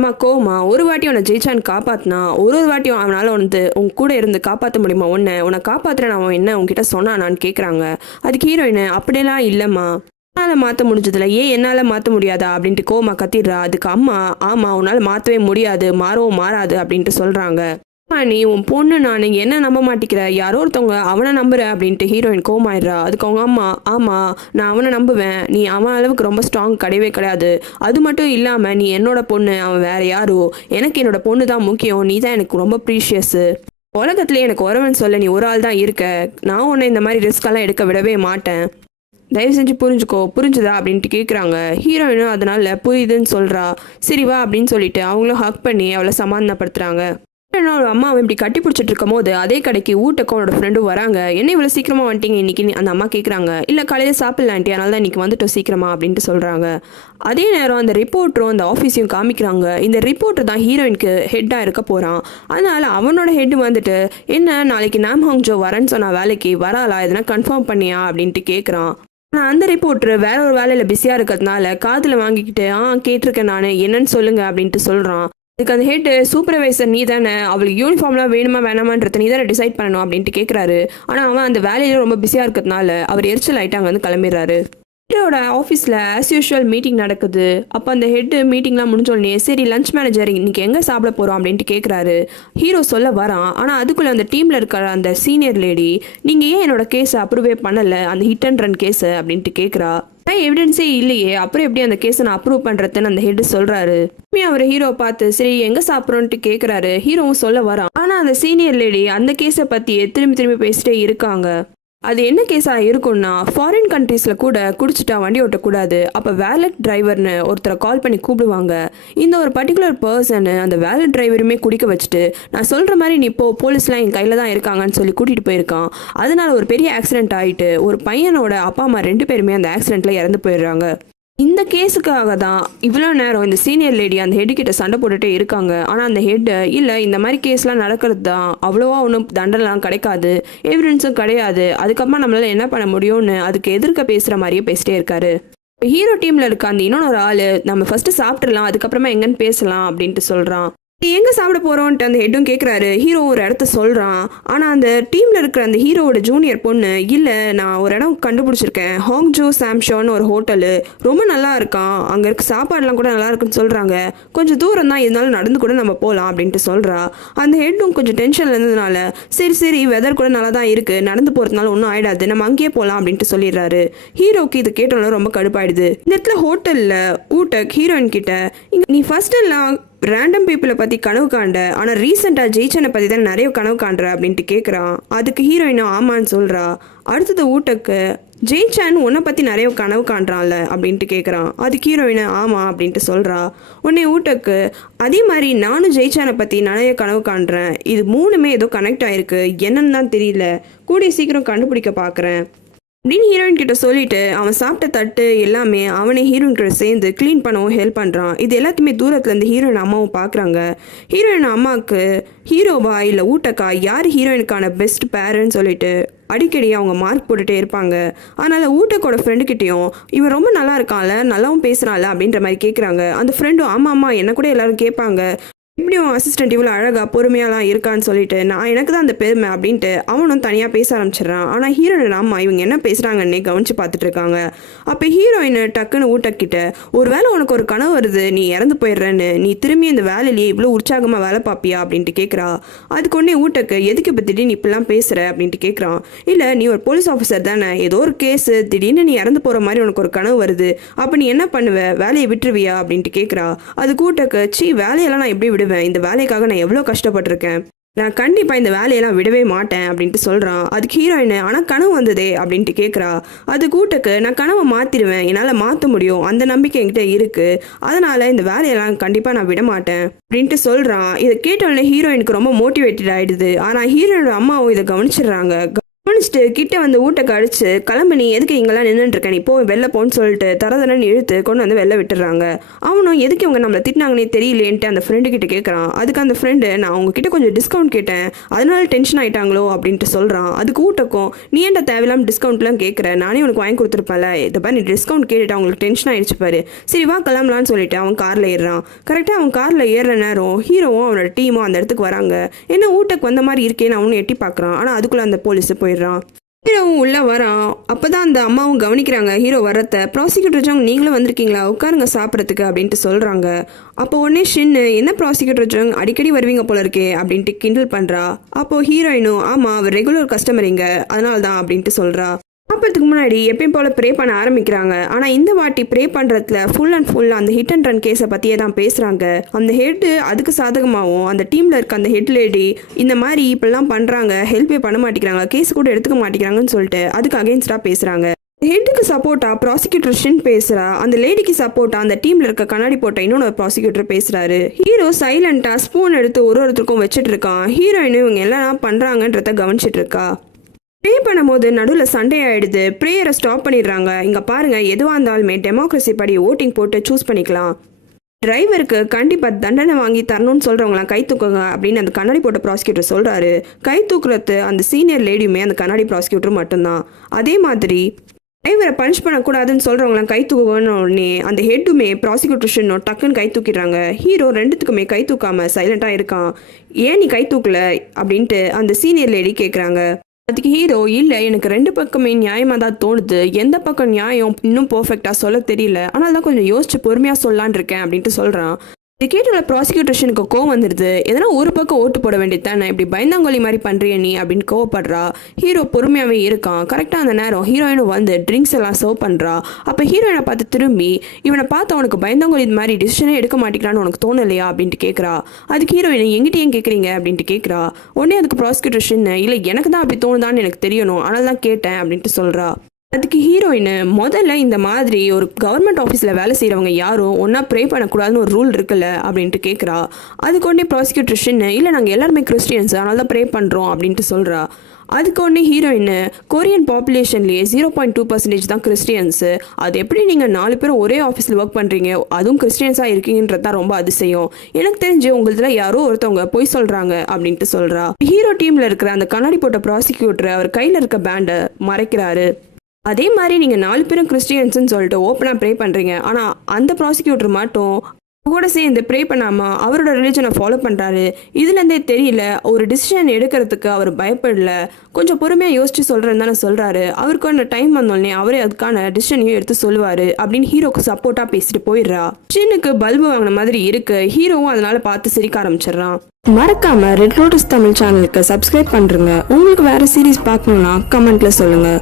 அம்மா கோமா ஒரு வாட்டி உன்னை ஜெயிச்சான்னு காப்பாத்தினா ஒரு வாட்டியும் அவனால வந்து உன் கூட இருந்து காப்பாற்ற முடியுமா? உன்னை காப்பாத்துறேன் அவன் என்ன உன்கிட்ட சொன்னானான்னு கேட்குறாங்க. அதுக்கு ஹீரோயின் அப்படியெல்லாம் இல்லைம்மா, என்னால் மாற்ற முடிஞ்சதில்ல, ஏன் என்னால் மாற்ற முடியாதா அப்படின்ட்டு கோமா கத்திடுறா. அதுக்கு அம்மா ஆமாம் உன்னால் மாற்றவே முடியாது, மாறவும் மாறாது அப்படின்ட்டு சொல்கிறாங்க. நீ உன் பொண்ணு நான் என்ன நம்ப மாட்டேங்கிற, யாரோ ஒருத்தவங்க அவனை நம்புற அப்படின்ட்டு ஹீரோயின் கோமாயிடுறா. அதுக்கு அவங்க அம்மா ஆமாம் நான் அவனை நம்புவேன், நீ அவன் அளவுக்கு ரொம்ப ஸ்ட்ராங் கிடையவே கிடையாது, அது மட்டும் இல்லாமல் நீ என்னோட பொண்ணு, அவன் வேற யாரோ, எனக்கு என்னோட பொண்ணு தான் முக்கியம், நீ தான் எனக்கு ரொம்ப ப்ரீஷியஸு, உலகத்துலேயே எனக்கு உறவன் சொல்ல நீ ஒரு ஆள் தான் இருக்க, நான் உன்னை இந்த மாதிரி ரிஸ்கெல்லாம் எடுக்க விடவே மாட்டேன், தயவு செஞ்சு புரிஞ்சுக்கோ, புரிஞ்சுதா அப்படின்ட்டு கேட்குறாங்க. ஹீரோயினும் அதனால புரியுதுன்னு சொல்கிறா. சரி வா அப்படின்னு சொல்லிட்டு அவங்களும் ஹக் பண்ணி அவளை சமாதானப்படுத்துகிறாங்க. அவளோட அம்மாவை இப்படி கட்டி பிடிச்சிட்டு இருக்கும் போது அதே கடைக்கு ஊட்டக்கும் அவனோட ஃப்ரெண்டும் வராங்க. என்ன இவ்வளோ சீக்கிரமாக வந்துட்டீங்க இன்னைக்கு அந்த அம்மா கேட்குறாங்க. இல்லை காலையில் சாப்பிடலான்ட்டி, அதனால தான் இன்னைக்கு வந்துட்டோம் சீக்கிரமா அப்படின்ட்டு சொல்கிறாங்க. அதே நேரம் அந்த ரிப்போர்ட்டரும் அந்த ஆஃபீஸையும் காமிக்கிறாங்க. இந்த ரிப்போர்ட்டர் தான் ஹீரோயினுக்கு ஹெட்டாக இருக்க போகிறான். அதனால அவனோட ஹெட் வந்துட்டு என்ன நாளைக்கு நாம் ஹாங்ஜோ வரேன்னு சொன்னா வேலைக்கு வராளா, எதனா கன்ஃபார்ம் பண்ணியா அப்படின்ட்டு கேட்குறான். ஆனால் அந்த ரிப்போர்ட்ரு வேற ஒரு வேலையில் பிஸியாக இருக்கிறதுனால காதில் வாங்கிக்கிட்டு கேட்டிருக்கேன் நான், என்னன்னு சொல்லுங்க அப்படின்ட்டு சொல்கிறான். அதுக்கு அந்த ஹெட் சூப்பர்வைசர் நீ தானே, அவளுக்கு யூனிஃபார்ம்லாம் வேணுமா வேணாமான்றது நீ தானே டிசைட் பண்ணணும் அப்படின்ட்டு கேட்குறாரு. ஆனால் அவன் அந்த வேலையில ரொம்ப பிஸியாக இருக்கிறதுனால அவர் எரிச்சல் ஆகிட்டு அங்கே வந்து கிளம்பிடுறாரு. ஹீரோட ஆஃபீஸில் ஆஸ் யூஷுவல் மீட்டிங் நடக்குது. அப்போ அந்த ஹெட்டு மீட்டிங்லாம் முடிஞ்சோடனே சரி லஞ்ச் மேனேஜர் இன்னைக்கு எங்கே சாப்பிட போகிறோம் அப்படின்ட்டு கேட்குறாரு. ஹீரோ சொல்ல வரான். ஆனால் அதுக்குள்ளே அந்த டீமில் இருக்கிற அந்த சீனியர் லேடி நீங்கள் ஏன் என்னோட கேஸை அப்ரூவே பண்ணலை, அந்த ஹிட் அண்ட் ரன் கேஸை அப்படின்ட்டு கேட்குறா. எவிடன்ஸே இல்லையே, அப்புறம் எப்படி அந்த கேஸை நான் அப்ரூவ் பண்ணுறதுன்னு அந்த ஹெட் சொல்கிறாரு. அவர் ஹீரோ பார்த்து சரி எங்கே சாப்பிட்றோன்ட்டு கேட்குறாரு. ஹீரோவும் சொல்ல வரான். ஆனால் அந்த சீனியர் லேடி அந்த கேஸை பற்றி திரும்பி பேசிட்டே இருக்காங்க. அது என்ன கேஸாக இருக்கும்னா, ஃபாரின் கண்ட்ரீஸில் கூட குடிச்சிட்டா வண்டி ஓட்டக்கூடாது, அப்போ வேலட் டிரைவர்னு ஒருத்தரை கால் பண்ணி கூப்பிடுவாங்க. இந்த ஒரு பர்டிகுலர் பர்சனு அந்த வேலட் டிரைவருமே குடிக்க வச்சுட்டு நான் சொல்கிற மாதிரி நீ இப்போ போலீஸ்லாம் என் கையில் தான் இருக்காங்கன்னு சொல்லி கூட்டிகிட்டு போயிருக்கான். அதனால ஒரு பெரிய ஆக்சிடென்ட் ஆகிட்டு ஒரு பையனோட அப்பா அம்மா 2 பேருமே அந்த ஆக்சிடெண்ட்டில் இறந்து போயிடுறாங்க. இந்த கேஸுக்காக தான் இவ்வளோ நேரம் இந்த சீனியர் லேடி அந்த ஹெட் கிட்ட சண்டை போட்டுட்டே இருக்காங்க. ஆனால் அந்த ஹெட் இல்லை இந்த மாதிரி கேஸ்லாம் நடக்கிறது தான், அவ்வளோவா ஒன்றும் தண்டனைலாம் கிடைக்காது, எவிடன்ஸும் கிடையாது, அதுக்கப்புறமா நம்மளால என்ன பண்ண முடியும்னு அதுக்கு எதிர்க்க பேசுகிற மாதிரியே பேசிட்டே இருக்காரு. ஹீரோ டீமில் இருக்க அந்த இன்னொரு ஆள் நம்ம ஃபஸ்ட்டு சாப்பிட்றலாம் அதுக்கப்புறமா எங்கன்னு பேசலாம் அப்படின்ட்டு சொல்கிறான். எங்கே சாப்பிட போகிறோன்ட்டு அந்த ஹெட்டும் கேட்குறாரு. ஹீரோ ஒரு இடத்த சொல்கிறான். ஆனால் அந்த டீமில் இருக்கிற அந்த ஹீரோவோட ஜூனியர் பொண்ணு இல்லை நான் ஒரு இடம் கண்டுபிடிச்சிருக்கேன், ஹாங்ஜோ சாம்ஷோன்னு ஒரு ஹோட்டலு, ரொம்ப நல்லா இருக்கான், அங்கே இருக்க சாப்பாடுலாம் கூட நல்லா இருக்குன்னு சொல்கிறாங்க, கொஞ்சம் தூரம் தான் இருந்தாலும் நடந்து கூட நம்ம போகலாம் அப்படின்ட்டு சொல்கிறா. அந்த ஹெட்டும் கொஞ்சம் டென்ஷனில் இருந்ததுனால சரி வெதர் கூட நல்லா தான் இருக்குது, நடந்து போகிறதுனால ஒன்றும் ஆகிடாது, நம்ம அங்கேயே போகலாம் அப்படின்ட்டு சொல்லிடுறாரு. ஹீரோக்கு இது கேட்டோன்னா ரொம்ப கடுப்பாயிடுது. இந்த இடத்துல ஹோட்டலில் ஊட்டக் ஹீரோயின் கிட்ட நீ ஃபர்ஸ்ட் எல்லாம் ரேண்டம் பீப்புளை பற்றி கனவு காண்ட, ஆனால் ரீசெண்டாக ஜெயிச்சனை பற்றி தான் நிறைய கனவு காண்ற அப்படின்ட்டு கேட்குறான். அதுக்கு ஹீரோயினும் ஆமான்னு சொல்கிறா. அடுத்தது ஊட்டக்கு ஜெயிச்சான் உன்னை பற்றி நிறைய கனவு காண்றான்ல அப்படின்ட்டு கேட்குறான். அதுக்கு ஹீரோயினை ஆமாம் அப்படின்ட்டு சொல்கிறா. உடனே ஊட்டக்கு அதே மாதிரி நானும் ஜெயிச்சானை பற்றி நிறைய கனவு காண்றேன், இது 3மே ஏதோ கனெக்ட் ஆகிருக்கு, என்னன்னு தான் தெரியல, கூடிய சீக்கிரம் கண்டுபிடிக்க பார்க்குறேன் அப்படின்னு ஹீரோயின் கிட்ட சொல்லிட்டு அவன் சாப்பிட்ட தட்டு எல்லாமே அவனே ஹீரோயின் கிட்ட சேர்ந்து க்ளீன் பண்ணவும் ஹெல்ப் பண்ணுறான். இது எல்லாத்தையுமே தூரத்துலேருந்து ஹீரோயின் அம்மாவும் பார்க்குறாங்க. ஹீரோயின் அம்மாவுக்கு ஹீரோவா இல்லை ஊட்டக்கா யார் ஹீரோயினுக்கான பெஸ்ட் பேருன்னு சொல்லிட்டு அடிக்கடி அவங்க மார்க் போட்டுகிட்டே இருப்பாங்க. அதனால் ஊட்டக்கோட ஃப்ரெண்டுக்கிட்டையும் இவன் ரொம்ப நல்லா இருக்கான்ல, நல்லாவும் பேசுகிறான்ல அப்படின்ற மாதிரி கேட்குறாங்க. அந்த ஃப்ரெண்டும் ஆமாம் என்ன கூட எல்லாரும் கேட்பாங்க, எப்படியும் அசிஸ்டன்ட் இவ்வளோ அழகாக பொறுமையாலாம் இருக்கான்னு சொல்லிட்டு நான் எனக்கு தான் அந்த பெருமை அப்படின்ட்டு அவனும் தனியாக பேச ஆரம்பிச்சிடறான். ஆனால் ஹீரோயின் அம்மா இவங்க என்ன பேசுகிறாங்கன்னே கவனித்து பார்த்துட்டு இருக்காங்க. அப்போ ஹீரோயின் டக்குன்னு ஊட்டக்கிட்ட ஒருவேளை உனக்கு ஒரு கனவு வருது, நீ இறந்து போயிடுறேன்னு, நீ திரும்பி இந்த வேலையிலேயே இவ்வளோ உற்சாகமாக வேலை பார்ப்பியா அப்படின்ட்டு கேட்குறா. அதுக்கு ஒன்றே ஊட்டக்கு எதுக்கு இப்போ திடீர்னு இப்படிலாம் பேசுகிற அப்படின்ட்டு கேட்குறான். இல்லை நீ ஒரு போலீஸ் ஆஃபீஸர் தானே, ஏதோ ஒரு கேஸு திடீர்னு நீ இறந்து போகிற மாதிரி உனக்கு ஒரு கனவு வருது, அப்போ நீ என்ன பண்ணுவ, வேலையை விட்டுருவியா அப்படின்ட்டு கேட்குறா. அது ஊட்டக்கு வேலையெல்லாம் நான் எப்படி விடுவேன், இந்த வேலைக்காக நான் எவ்வளோ கஷ்டப்பட்டிருக்கேன், நான் கண்டிப்பாக இந்த வேலையெல்லாம் விடவே மாட்டேன் அப்படின்ட்டு சொல்கிறான். அதுக்கு ஹீரோயின் ஆனால் கனவு வந்ததே அப்படின்ட்டு கேட்குறா. அது கூட்டக்கு நான் கனவை மாற்றிடுவேன், என்னால் மாற்ற முடியும், அந்த நம்பிக்கை என்கிட்ட இருக்குது, அதனால் இந்த வேலையெல்லாம் கண்டிப்பாக நான் விட மாட்டேன் அப்படின்ட்டு சொல்கிறான். இதை கேட்டோடனே ஹீரோயினுக்கு ரொம்ப மோட்டிவேட்டட் ஆகிடுது. ஆனால் ஹீரோயினோட அம்மாவும் இதை கவனிச்சிடுறாங்க. கவனிச்சுட்டு கிட்ட வந்து ஊட்டை அடிச்சு கிளம்பு, நீ எதுக்கு இங்கெல்லாம் நின்றுட்டு இருக்க, நீ போ வெளில போன்னு சொல்லிட்டு தரதரன்னு இழுத்து கொண்டு வந்து வெளில விட்டுறாங்க. அவனும் எதுக்கு இவங்க நம்மளை திட்டினாங்கன்னே தெரியலேன்ட்டு அந்த ஃப்ரெண்டு கிட்ட கேட்குறான். அதுக்கு அந்த ஃப்ரெண்டு, நான் உங்ககிட்ட கொஞ்சம் டிஸ்கவுண்ட் கேட்டேன், அதனால டென்ஷன் ஆயிட்டாங்களோ அப்படின்ட்டு சொல்கிறான். அதுக்கு ஊட்டக்கும், நீ ஏன்டா தேவையில்லாம டிஸ்கவுண்ட்லாம் கேட்குற, நானே உனக்கு வாங்கி கொடுத்துருப்பேன்ல, இதை பாரு நீ டிஸ்கவுண்ட் கேட்டுட்டு அவங்களுக்கு டென்ஷன் ஆயிடுச்சு பாரு, சரி வா கிளம்பலான்னு சொல்லிட்டு அவன் காரில் ஏறுறான். கரெக்டாக அவன் காரில் ஏறுற நேரம் ஹீரோவும் அவனோட டீமும் அந்த இடத்துக்கு வராங்க. என்ன ஊட்டக்கு வந்த மாதிரி இருக்கேன்னு அவனும் எட்டி பார்க்குறான். ஆனால் அதுக்குள்ளே அந்த போலீஸ் போயிடுறான். ஹீரோவும் உள்ளே வரான். அப்போ தான் அந்த அம்மாவும் கவனிக்கிறாங்க ஹீரோ வரத்த. ப்ராசிக்யூட்டர் ஜங், நீங்களும் வந்திருக்கீங்களா, உட்காருங்க சாப்பிட்றதுக்கு அப்படின்ட்டு சொல்கிறாங்க. அப்போ உடனே ஷின்னு, என்ன ப்ராசிக்யூட்டர் ஜங் அடிக்கடி வருவீங்க போல இருக்கே அப்படின்ட்டு கிண்டல் பண்ணுறா. அப்போது ஹீரோயினும், ஆமாம் அவர் ரெகுலர் கஸ்டமர் இங்கே, அதனால தான் அப்படின்ட்டு சொல்கிறா. சாப்பிட்றதுக்கு முன்னாடி எப்பயும் போல் ப்ரே பண்ண ஆரம்பிக்கிறாங்க. ஆனால் இந்த வாட்டி ப்ரே பண்ணுறதுல ஃபுல் அண்ட் ஃபுல் அந்த ஹிட் அண்ட் ரன் கேஸை பற்றியே தான் பேசுகிறாங்க. அந்த ஹெட்டு அதுக்கு சாதகமாகவும் அந்த டீமில் இருக்க அந்த ஹெட் லேடி இந்த மாதிரி இப்படிலாம் பண்ணுறாங்க, ஹெல்ப்பே பண்ண மாட்டேங்கிறாங்க, கேஸ் கூட எடுத்துக்க மாட்டேங்கிறாங்கன்னு சொல்லிட்டு அதுக்கு அகெயின்ஸ்டாக பேசுகிறாங்க. ஹெட்டுக்கு சப்போர்ட்டா ப்ராசிக்யூட்டர் ஷின் பேசுகிறா. அந்த லேடிக்கு சப்போர்ட்டா அந்த டீமில் இருக்க கண்ணாடி போட்ட இன்னொன்று ப்ராசிக்யூட்டர் பேசுகிறாரு. ஹீரோ சைலண்ட்டாக ஸ்பூன் எடுத்து ஒருத்தருக்கும் வச்சுட்டு இருக்கான். ஹீரோயின் இவங்க எல்லாம் பண்ணுறாங்கன்றத கவனிச்சிட்டு இருக்கா. ப்ரே பண்ணும்போது நடுவில் சண்டே ஆகிடுது. ப்ரேயரை ஸ்டாப் பண்ணிடுறாங்க. இங்கே பாருங்கள், எதுவாக இருந்தாலுமே டெமோக்ரஸி படி ஓட்டிங் போட்டு சூஸ் பண்ணிக்கலாம். டிரைவருக்கு கண்டிப்பாக தண்டனை வாங்கி தரணும்னு சொல்கிறவங்களாம் கை தூக்குங்க அப்படின்னு அந்த கண்ணாடி போட்ட ப்ராசிக்யூட்டர் சொல்கிறாரு. கை தூக்குறது அந்த சீனியர் லேடியுமே அந்த கண்ணாடி ப்ராசிக்யூட்டர் மட்டும்தான். அதே மாதிரி டிரைவரை பனிஷ் பண்ணக்கூடாதுன்னு சொல்கிறவங்களாம் கை தூக்குன்னு உடனே அந்த ஹெட்டுமே ப்ராசிக்யூட்டர் டக்குன்னு கை தூக்கிடுறாங்க. ஹீரோ ரெண்டுத்துக்குமே கை தூக்காமல் சைலண்ட்டாக இருக்கான். ஏன் நீ கை தூக்கல அப்படின்ட்டு அந்த சீனியர் லேடி கேட்குறாங்க. அதுக்கு ஹீரோ, இல்லை எனக்கு ரெண்டு பக்கமே நியாயமாக தான் தோணுது, எந்த பக்கம் நியாயம் இன்னும் பர்ஃபெக்டாக சொல்ல தெரியல, ஆனால் தான் கொஞ்சம் யோசிச்சு பொறுமையாக சொல்லலான் இருக்கேன் அப்படின்ட்டு சொல்கிறான். இது கேட்டுள்ள ப்ராசிக்யூட்டர்ஷனுக்கு கோவம் வந்துடுது. எதனா ஒரு பக்கம் ஓட்டு போட வேண்டியது தானே, இப்படி பயந்தாங்கொலி மாதிரி பண்ணுறிய நீ அப்படின்னு கோவப்படுறா. ஹீரோ பொறுமையாகவே இருக்கான். கரெக்டாக அந்த நேரம் ஹீரோயினும் வந்து ட்ரிங்க்ஸ் எல்லாம் சர்வ் பண்ணுறா. அப்போ ஹீரோயினை பார்த்து திரும்பி, இவனை பார்த்து அவனுக்கு பயந்தாங்கொலி இது மாதிரி டிசிஷனே எடுக்க மாட்டேங்கிறான்னு உனக்கு தோணலையா அப்படின்ட்டு கேட்குறா. அதுக்கு ஹீரோயின், எங்கிட்ட ஏன் கேட்குறீங்க அப்படின்ட்டு கேட்குறா. உடனே அதுக்கு ப்ராசிக்யூட்டர்ஷன், இல்லை எனக்கு தான் அப்படி தோணுதான்னு எனக்கு தெரியணும், ஆனால் தான் கேட்டேன் அப்படின்ட்டு சொல்கிறா. அதுக்கு ஹீரோயின், முதல்ல இந்த மாதிரி ஒரு கவர்மெண்ட் ஆஃபீஸில் வேலை செய்கிறவங்க யாரும் ஒன்றா ப்ரே பண்ணக்கூடாதுன்னு ஒரு ரூல் இருக்குல்ல அப்படின்ட்டு கேட்குறா. அதுக்கு உடனே ப்ராசிக்யூட்டர்ஷன், இல்லை நாங்கள் எல்லாருமே கிறிஸ்டியன்ஸ் அதனால தான் ப்ரே பண்ணுறோம் அப்படின்ட்டு சொல்கிறா. அதுக்கு உடனே ஹீரோயின், கொரியன் பாப்புலேஷன்லேயே 0.2% தான் கிறிஸ்டியன்ஸு, அது எப்படி நீங்கள் 4 பேரும் ஒரே ஆஃபீஸில் ஒர்க் பண்ணுறீங்க, அதுவும் கிறிஸ்டியன்ஸாக இருக்கீங்கன்றது தான் ரொம்ப அதிசயம், எனக்கு தெரிஞ்சு உங்களதுல யாரோ ஒருத்தவங்க போய் சொல்கிறாங்க அப்படின்ட்டு சொல்கிறா. ஹீரோ டீமில் இருக்கிற அந்த கண்ணாடி போட்ட ப்ராசிக்யூட்டர் அவர் கையில் இருக்க பேண்டை மறைக்கிறாரு. அதே மாதிரி நீங்கள் 4 பேரும் கிறிஸ்டியன்ஸ்ன்னு சொல்லிட்டு ஓப்பனாக ப்ரே பண்ணுறீங்க, ஆனால் அந்த ப்ராசிக்யூட்டர் மட்டும் கூட சேர்ந்து ப்ரே பண்ணாமல் அவரோட ரிலிஜனை ஃபாலோ பண்ணுறாரு. இதுலேருந்தே தெரியல ஒரு டிசிஷன் எடுக்கிறதுக்கு அவர் பயப்படல, கொஞ்சம் பொறுமையாக யோசிச்சு சொல்கிறேன்னு தானே சொல்கிறாரு. அவருக்கான டைம் வந்தோடனே அவரே அதுக்கான டிசிஷனையும் எடுத்து சொல்லுவார் அப்படின்னு ஹீரோக்கு சப்போர்ட்டாக பேசிட்டு போயிடுறா. சின்னுக்கு பல்பு வாங்கின மாதிரி இருக்குது. ஹீரோவும் அதனால் பார்த்து சிரிக்க ஆரம்பிச்சிடுறான். மறக்காமல் ரெட் லோட்டஸ் தமிழ் சேனலுக்கு சப்ஸ்கிரைப் பண்ணுறங்க. உங்களுக்கு வேறு சீரீஸ் பார்க்கணுன்னா கமெண்ட்டில் சொல்லுங்கள்.